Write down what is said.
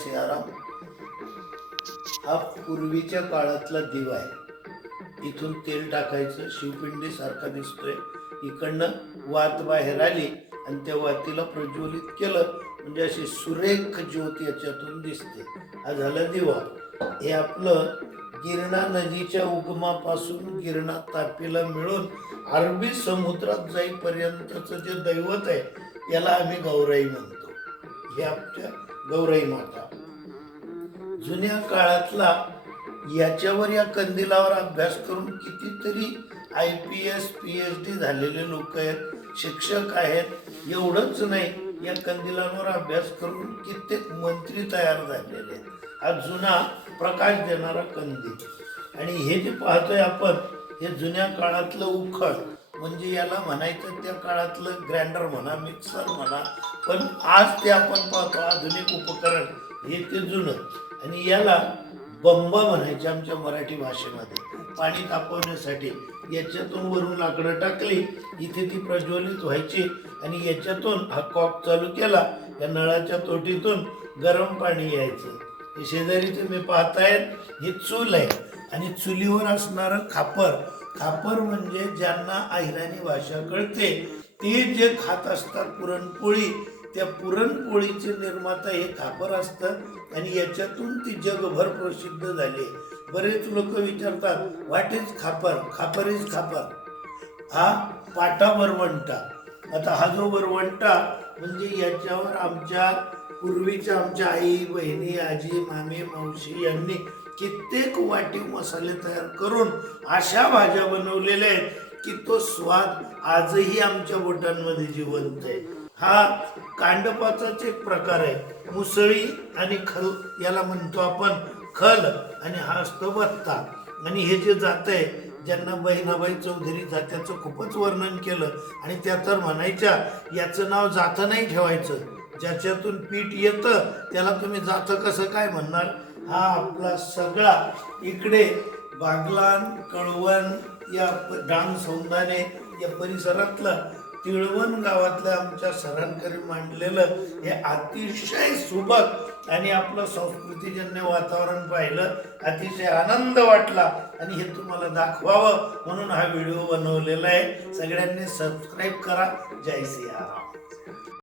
सियाराम. हा पूर्वीच्या काळातला दिवा आहे. इथून तेल टाकायचं, शिवपिंडी सारखा दिसतोय. इकडनं वात बाहेर आली आणि त्या वातीला प्रज्वलित केलं म्हणजे अशी सुरेख ज्योत याच्यातून दिसते. हा झाला दिवा. हे आपलं गिरणा नदीच्या उगमापासून गिरणा तापीला मिळून अरबी समुद्रात जाईपर्यंतचं जे दैवत आहे याला आम्ही गौराई म्हणतो. हे आमच्या गौराई माता. जुन्या काळातला याच्यावर, या कंदिलावर अभ्यास करून कितीतरी IPS PhD झालेले लोक आहेत, शिक्षक आहेत. एवढंच नाही, या कंदिलांवर अभ्यास करून कित्येक मंत्री तयार झालेले आहेत. हा जुना प्रकाश देणारा कंदील. आणि हे जे पाहतोय आपण, हे जुन्या काळातलं उखळ, म्हणजे याला म्हणायचं त्या काळातलं ग्राइंडर म्हणा, मिक्सर म्हणा, पण आज ते आपण पाहतो आधुनिक उपकरण, हे ते जुनं. आणि याला बंबा म्हणायचे आमच्या मराठी भाषेमध्ये, पाणी तापवण्यासाठी. याच्यातून वरून लाकडं टाकली, इथे ती प्रज्वलित व्हायची आणि याच्यातून हा कॉक चालू केला, या नळाच्या तोटीतून गरम पाणी यायचं. हे शेजारी तुम्ही पाहतायत, ही चूल आहे. आणि चुलीवर असणारं खापर, खापर म्हणजे ज्यांना अहिराणी भाषा कळते ते जे खात असतात पुरणपोळी, त्या पुरणपोळीचे निर्माता हे खापर असतं. आणि याच्यातून ती जगभर प्रसिद्ध झाली. बरेच लोक विचारतात, व्हॉट इज खापर? खापर इज खापर. हा पाटा वरवंटा. आता हा जो वरवंटा म्हणजे याच्यावर आमच्या पूर्वीच्या आमच्या आई, बहिणी, आजी, मामी, मावशी यांनी कित्येक वाटीव मसाले तयार करून अशा भाज्या बनवलेल्या आहेत की तो स्वाद आजही आमच्या बोटांमध्ये जिवंत आहे. हा कांडपाचाच एक प्रकार आहे. मुसळी आणि खल याला म्हणतो आपण, खल. आणि हा असतो बत्ता. आणि हे जे जात आहे, ज्यांना बहिणाबाई चौधरी जात्याचं खूपच वर्णन केलं. आणि त्या तर म्हणायच्या, याचं नाव जातं नाही ठेवायचं, ज्याच्यातून पीठ येतं त्याला तुम्ही जातं कसं काय म्हणणार. हा आपला सगळा इकडे बागलाण, कळवण, या डांग सौंदाने या परिसरातलं तिळवण गावातल्या आमच्या सरांकरी मांडलेलं हे अतिशय सुबक आणि आपलं संस्कृतीजन्य वातावरण पाहिलं, अतिशय आनंद वाटला. आणि हे तुम्हाला दाखवावं म्हणून हा व्हिडिओ बनवलेला आहे. सगळ्यांनी सबस्क्राईब करा. जय सियाराम.